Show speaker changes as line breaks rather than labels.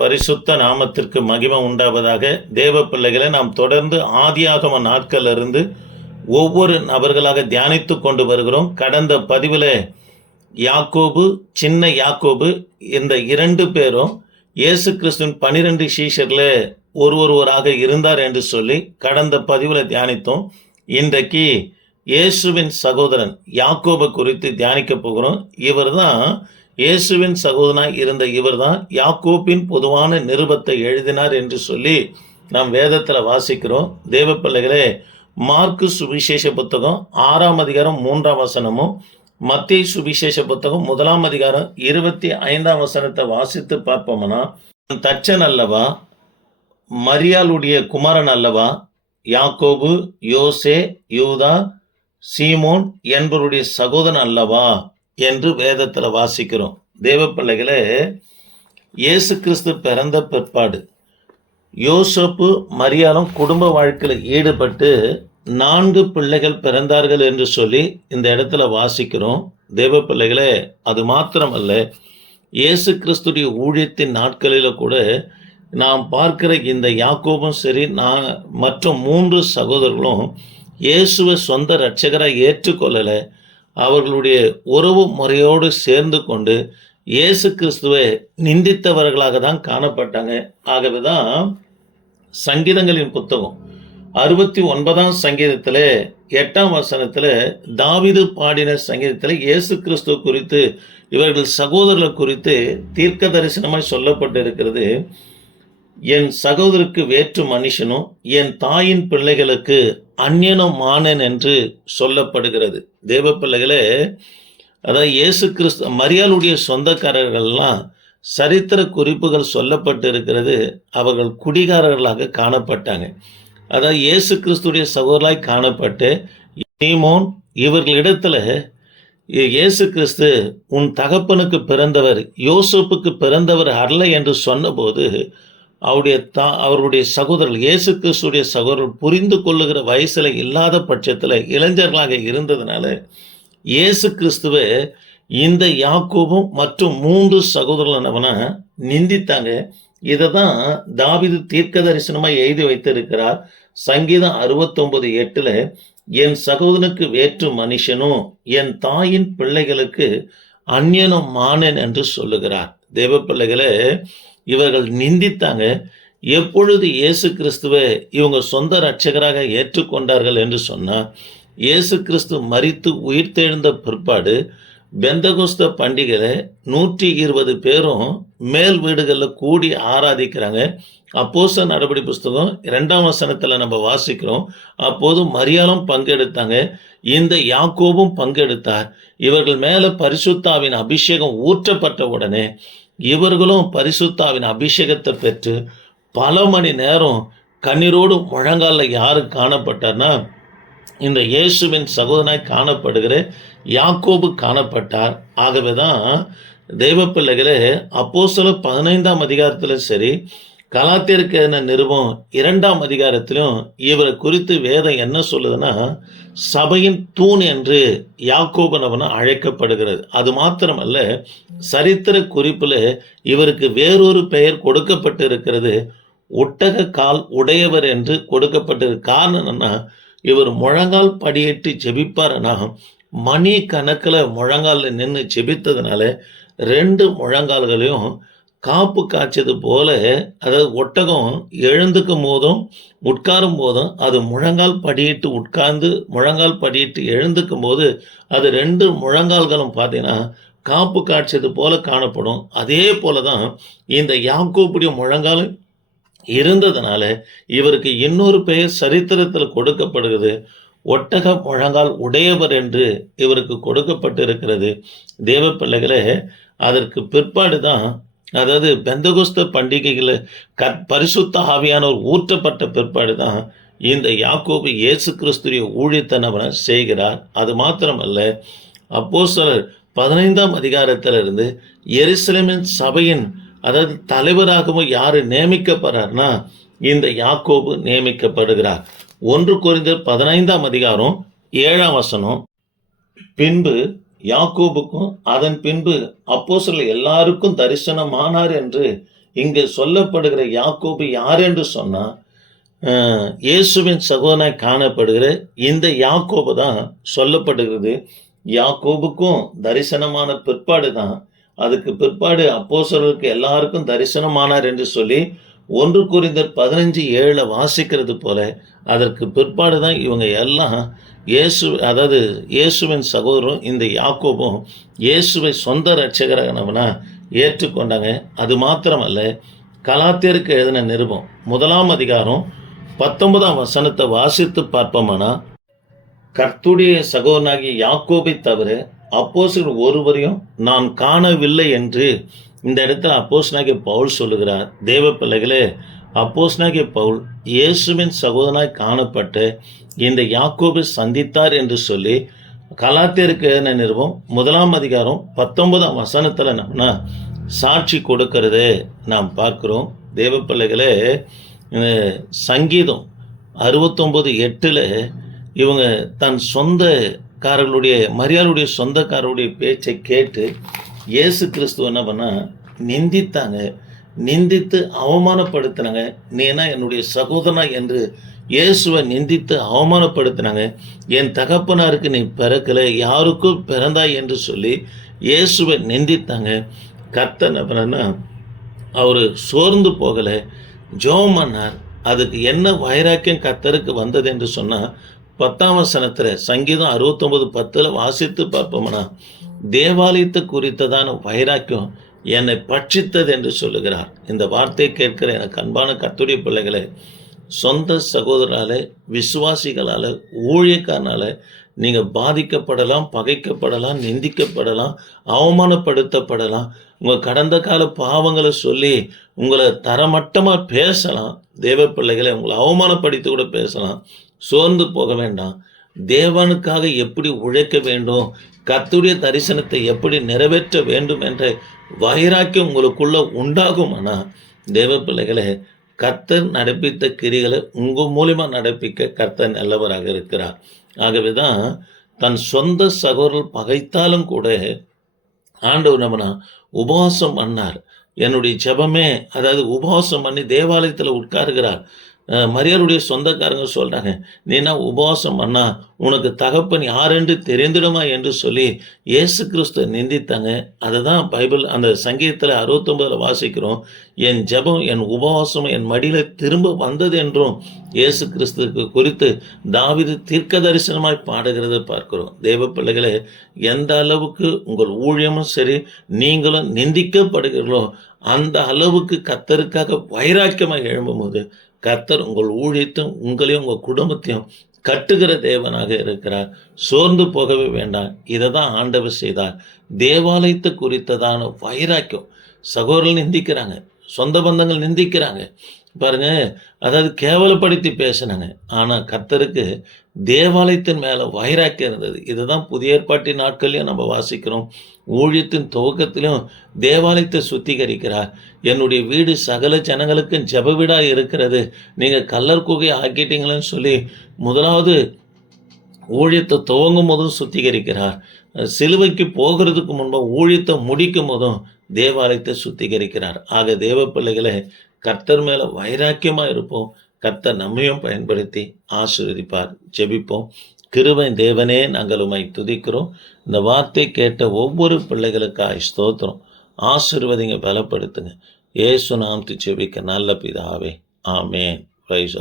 பரிசுத்த நாமத்திற்கு மகிமை உண்டாவதாக தேவ பிள்ளைகளை நாம் தொடர்ந்து ஆதியாகம நாட்கள்ல இருந்து ஒவ்வொரு நபர்களாக தியானித்து கொண்டு வருகிறோம். கடந்த பதிவில் யாக்கோபு சின்ன யாக்கோபு இந்த இரண்டு பேரும் இயேசு கிறிஸ்துவின் பனிரெண்டு சீஷர்ல ஒரு ஒருவராக இருந்தார் என்று சொல்லி கடந்த பதிவில் தியானித்தோம். இன்றைக்கு இயேசுவின் சகோதரன் யாக்கோபை குறித்து தியானிக்க போகிறோம். இவர் தான் இயேசுவின் சகோதரனாய் இருந்த இவர்தான் யாக்கோப்பின் பொதுவான நிருபத்தை எழுதினார் என்று சொல்லி நாம் வேதத்தில் வாசிக்கிறோம். தேவ பிள்ளைகளே மார்க்கு சுவிசேஷ புத்தகம் ஆறாம் அதிகாரம் மூன்றாம் வசனமும் மத்திய சுவிசேஷ புத்தகம் முதலாம் அதிகாரம் இருபத்தி ஐந்தாம் வசனத்தை வாசித்து பார்ப்போம்னா தச்சன் அல்லவா மரியாளுடைய குமாரன் அல்லவா யாக்கோபு யோசே யூதா சீமோன் என்பவருடைய சகோதரன் அல்லவா? என்று வேதத்தில் வாசிக்கிறோம். தேவ பிள்ளைகளே இயேசு கிறிஸ்து பிறந்த பிற்பாடு யோசப்பு மரியாளும் குடும்ப வாழ்க்கையில் ஈடுபட்டு நான்கு பிள்ளைகள் பிறந்தார்கள் என்று சொல்லி இந்த இடத்துல வாசிக்கிறோம். தேவ பிள்ளைகளே அது மாத்திரமல்ல இயேசு கிறிஸ்துடைய ஊழியத்தின் நாட்களில் கூட நாம் பார்க்கிற இந்த யாக்கோபும் சரி நான் மற்ற மூன்று சகோதரர்களும் இயேசுவை சொந்த இரட்சகராக ஏற்றுக்கொள்ளலை. அவர்களுடைய உறவு முறையோடு சேர்ந்து கொண்டு இயேசு கிறிஸ்துவை நிந்தித்தவர்களாக தான் காணப்பட்டாங்க. ஆகவே தான் சங்கீதங்களின் புத்தகம் அறுபத்தி ஒன்பதாம் சங்கீதத்தில் எட்டாம் வசனத்தில் தாவிது பாடின சங்கீதத்தில் இயேசு கிறிஸ்துவ குறித்து இவர்கள் சகோதரர்கள் குறித்து தீர்க்க தரிசனமாய் சொல்லப்பட்டிருக்கிறது. என் சகோதரருக்கு வேற்று மனுஷனும் என் தாயின் பிள்ளைகளுக்கு அந்நியனும் மானன் என்று சொல்லப்படுகிறது. தேவ பிள்ளைகளே அதாவது இயேசு கிறிஸ்து மரியாளுடைய சொந்தக்காரர்கள்லாம் சரித்திர குறிப்புகள் சொல்லப்பட்டு இருக்கிறது அவர்கள் குடிகாரர்களாக காணப்பட்டாங்க. அதாவது இயேசு கிறிஸ்துடைய சகோதராய் காணப்பட்டு நீமோன் இவர்களிடத்துல இயேசு கிறிஸ்து உன் தகப்பனுக்கு பிறந்தவர் யோசப்புக்கு பிறந்தவர் அல்ல என்று சொன்னபோது அவருடைய தா அவருடைய சகோதரர்கள் இயேசு கிறிஸ்துடைய சகோதரர்கள் புரிந்து கொள்ளுகிற வயசில் இல்லாத பட்சத்தில் இளைஞர்களாக இருந்ததுனால இயேசு கிறிஸ்துவை இந்த யாக்கோபும் மற்றும் மூன்று சகோதரர்களானவனா நிந்தித்தாங்க. இதை தான் தாவிது தீர்க்க தரிசனமாக எழுதி வைத்திருக்கிறார். சங்கீதம் அறுபத்தொன்பது எட்டில் என் சகோதரனுக்கு வேற்று மனுஷனும் என் தாயின் பிள்ளைகளுக்கு அந்நியனும் மானன் என்று சொல்லுகிறார். தேவ பிள்ளைகளை இவர்கள் நிந்தித்தாங்க. எப்பொழுது இயேசு கிறிஸ்துவை இவங்க சொந்த ரட்சகராக ஏற்றுக்கொண்டார்கள் என்று சொன்னால் இயேசு கிறிஸ்து மறித்து உயிர்த்தெழுந்த பிற்பாடு பெந்தகுஸ்த பண்டிகையில் நூற்றி இருபது பேரும் மேல் வீடுகளில் கூடி ஆராதிக்கிறாங்க. அப்போச நடபடி புஸ்தகம் இரண்டாம் வசனத்தில் நம்ம வாசிக்கிறோம். அப்போது மரியாளும் பங்கெடுத்தாங்க. இந்த யாக்கோவும் பங்கெடுத்தார். இவர்கள் மேலே பரிசுத்தாவின் அபிஷேகம் ஊற்றப்பட்ட உடனே இவர்களும் பரிசுத்தாவின் அபிஷேகத்தை பெற்று பல மணி நேரம் கண்ணீரோடு முழங்காலில் யார் காணப்பட்டார்னா இந்த இயேசுவின் சகோதரனாய் காணப்படுகிற யாக்கோபு காணப்பட்டார். ஆகவே தான் தெய்வ பிள்ளைகளே அப்போ சில பதினைந்தாம் அதிகாரத்தில் சரி கலாத்திற்கு என்ன நிருபம்? இரண்டாம் அதிகாரத்திலும் இவரை குறித்து வேதம் என்ன சொல்லுதுன்னா சபையின் தூண் என்று யாக்கோபனவன அழைக்கப்படுகிறது. அது மாத்திரமல்ல சரித்திர குறிப்பில் இவருக்கு வேறொரு பெயர் கொடுக்கப்பட்டு இருக்கிறது ஒட்டக கால் உடையவர் என்று கொடுக்கப்பட்டது காரணம் என்னன்னா இவர் முழங்கால் படியிட்டு ஜெபிப்பாருன்னா மணி கணக்கில் முழங்காலில் நின்று ஜெபித்ததுனால ரெண்டு முழங்கால்களையும் காப்பு காய்ச்சது போல அதாவது ஒட்டகம் எழுந்துக்கும் போதும் உட்காரும் போதும் அது முழங்கால் படியிட்டு உட்கார்ந்து முழங்கால் படியிட்டு எழுந்துக்கும் போது அது ரெண்டு முழங்கால்களும் பார்த்தீங்கன்னா காப்பு காய்ச்சது போல காணப்படும். அதே போல தான் இந்த யாக்கோப்புடைய முழங்கால் இருந்ததுனால இவருக்கு இன்னொரு பெயர் சரித்திரத்தில் கொடுக்கப்படுகிறது. ஒட்டக முழங்கால் உடையவர் என்று இவருக்கு கொடுக்கப்பட்டு இருக்கிறது தேவ பிள்ளைகளே அதற்கு பிற்பாடு தான் அதாவது பெந்தகுஸ்த பண்டிகைகளை க பரிசுத்த ஆவியானவர் ஊற்றப்பட்ட பிற்பாடு தான் இந்த யாக்கோபு இயேசு கிறிஸ்துடைய ஊழியத்தனவனை செய்கிறார். அது மாத்திரமல்ல அப்போ சிலர் பதினைந்தாம் அதிகாரத்திலிருந்து எருசலேமின் சபையின் அதாவது தலைவராகவும் யார் நியமிக்கப்படுறார்னா இந்த யாக்கோபு நியமிக்கப்படுகிறார். ஒன்று குறைந்த பதினைந்தாம் அதிகாரம் ஏழாம் வசனம். பின்பு யாக்கோபுக்கும் அதன் பின்பு அப்போசல் எல்லாருக்கும் தரிசனமானார் என்று இங்கு சொல்லப்படுகிற யாக்கோபு யார் என்று சொன்னால் இயேசுவின் சகோதரனாய் காணப்படுகிற இந்த யாக்கோபு தான் சொல்லப்படுகிறது. யாக்கோபுக்கும் தரிசனமான பிற்பாடு தான். அதுக்கு பிற்பாடு அப்போஸ்தலர்களுக்கு எல்லாருக்கும் தரிசனமானார் என்று சொல்லி ஒன்று குறிந்தர் பதினஞ்சு ஏழில் வாசிக்கிறது போல அதற்கு பிற்பாடு தான் இவங்க எல்லாம் இயேசு அதாவது இயேசுவின் சகோதரம் இந்த யாக்கோபும் இயேசுவை சொந்த ரட்சகரகனவனா ஏற்றுக்கொண்டாங்க. அது மாத்திரமல்ல கலாத்தியருக்கு எழுதின நிருபம் முதலாம் அதிகாரம் பத்தொன்பதாம் வசனத்தை வாசித்து பார்ப்போமானா கர்த்துடைய சகோதரனாகிய யாக்கோபை தவிர அப்போசர் ஒருவரையும் நான் காணவில்லை என்று இந்த இடத்துல அப்போஸ்தலனாகிய பவுல் சொல்லுகிறார் தேவ பிள்ளைகளே அப்போஸ்தலனாகிய பவுல் இயேசுவின் சகோதரனாய் காணப்பட்டு இந்த யாக்கோபை சந்தித்தார் என்று சொல்லி கலாத்திற்கு என்ன நிறுவம் முதலாம் அதிகாரம் பத்தொன்பதாம் வசனத்தில் நம்மனா சாட்சி கொடுக்கறதே. நாம் பார்க்குறோம் தேவ பிள்ளைகளே சங்கீதம் அறுபத்தொம்போது எட்டில் இவங்க தன் சொந்தக்காரர்களுடைய மரியாளுடைய சொந்தக்காரருடைய பேச்சை கேட்டு இயேசு கிறிஸ்துவ என்ன பண்ணா நிந்தித்தாங்க. நிந்தித்து அவமானப்படுத்தினாங்க. நீனா என்னுடைய சகோதரனா என்று இயேசுவை நிந்தித்து அவமானப்படுத்தினாங்க. என் தகப்பனாருக்கு நீ பிறக்கலை யாருக்கும் பிறந்தாய் என்று சொல்லி இயேசுவை நிந்தித்தாங்க. கர்த்தர் என்ன அவர் சோர்ந்து போகலை. ஜோம் பண்ணார். அதுக்கு என்ன வைராக்கியம் கர்த்தருக்கு வந்தது என்று சொன்னால் பத்தாம் வசனத்தில் சங்கீதம் அறுபத்தொம்பது பத்தில் வாசித்து பார்ப்போம்னா தேவாலயத்தை குறித்ததான வைராக்கியம் என்னை பட்சித்தது என்று சொல்லுகிறார். இந்த வார்த்தையை கேட்கிற எனக்கு அன்பான கத்துடைய பிள்ளைகளை சொந்த சகோதரால விசுவாசிகளால் ஊழியக்காரனால நீங்கள் பாதிக்கப்படலாம் பகைக்கப்படலாம் நிந்திக்கப்படலாம் அவமானப்படுத்தப்படலாம் உங்கள் கடந்த கால பாவங்களை சொல்லி உங்களை தரமட்டமாக பேசலாம். தேவ பிள்ளைகளை உங்களை அவமானப்படுத்தி கூட பேசலாம். சோர்ந்து போக வேண்டாம். தேவனுக்காக எப்படி உழைக்க வேண்டும்? கத்துடைய தரிசனத்தை எப்படி நிறைவேற்ற வேண்டும் என்ற வைராக்கியம் உங்களுக்குள்ள உண்டாகுமானா? தேவ பிள்ளைகளே கர்த்தர் நடப்பித்த கிரிகளை உங்கள் மூலிமா நடப்பிக்க கர்த்தர் நல்லவராக இருக்கிறார். ஆகவே தான் தன் சொந்த சகோதரர் பகைத்தாலும் கூட ஆண்டவர் நம்மனா உபவாசம் பண்ணார். என்னுடைய ஜெபமே அதாவது உபவாசம் பண்ணி தேவாலயத்தில் உட்காருகிறார். மரியாளுடைய சொந்தக்காரங்க சொல்கிறாங்க நீனா உபவாசம் பண்ணா உனக்கு தகப்பன் யாரென்று தெரிந்திடுமா? என்று சொல்லி இயேசு கிறிஸ்துவ நிந்தித்தாங்க. அதை தான் பைபிள் அந்த சங்கீதத்தில் அறுபத்தொம்பதில் வாசிக்கிறோம் என் ஜெபம் என் உபவாசம் என் மடியில் திரும்ப வந்தது என்றும் இயேசு கிறிஸ்துவுக்கு குறித்து தாவிது தீர்க்க தரிசனமாய் பாடுகிறத பார்க்கிறோம். தேவ பிள்ளைகளே எந்த அளவுக்கு உங்கள் ஊழியமும் சரி நீங்களும் நிந்திக்கப்படுகிறீர்களோ அந்த அளவுக்கு கத்தருக்காக வைராக்கியமாக எழும்பும்போது கர்த்தர் உங்கள் ஊழியத்தையும் உங்களையும் உங்கள் குடும்பத்தையும் கட்டுகிற தேவனாக இருக்கிறார். சோர்ந்து போகவே வேண்டாம். இதை தான் ஆண்டவர் செய்தார். தேவாலயத்தை குறித்ததான வைராக்கியம். சகோதரர்கள் நிந்திக்கிறாங்க. சொந்த பந்தங்கள் நிந்திக்கிறாங்க. பாருங்க அதாவது கேவலப்படுத்தி பேசினாங்க. ஆனால் கர்த்தருக்கு தேவாலயத்தின் மேலே வைராக்கியம் இருந்தது. இதுதான் புதிய ஏற்பாட்டின் நாட்கள்லையும் நம்ம வாசிக்கிறோம். ஊழியத்தின் துவக்கத்திலும் தேவாலயத்தை சுத்திகரிக்கிறார். என்னுடைய வீடு சகல ஜனங்களுக்கும் ஜெப வீடாக இருக்கிறது. நீங்கள் கல்லர் குகை ஆக்கிட்டீங்களேன்னு சொல்லி முதலாவது ஊழியத்தை துவங்கும் போதும் சுத்திகரிக்கிறார். சிலுவைக்கு போகிறதுக்கு முன்பாக ஊழியத்தை முடிக்கும் போதும் தேவாலயத்தை சுத்திகரிக்கிறார். ஆக தேவ பிள்ளைகளை கர்த்தர் மேலே வைராக்கியமாக இருப்போம். கர்த்தர் நம்மையும் பயன்படுத்தி ஆசீர்வதிப்பார். ஜெபிப்போம். கிருவை தேவனே நாங்கள் உமை துதிக்கிறோம். இந்த வார்த்தை கேட்ட ஒவ்வொரு பிள்ளைகளுக்காய் ஸ்தோத்திரம். ஆசீர்வதிங்க பலப்படுத்துங்க. ஏசு நாம் ஜெபிக்க நல்ல பிதாவே. ஆமேன். பிரைஸ்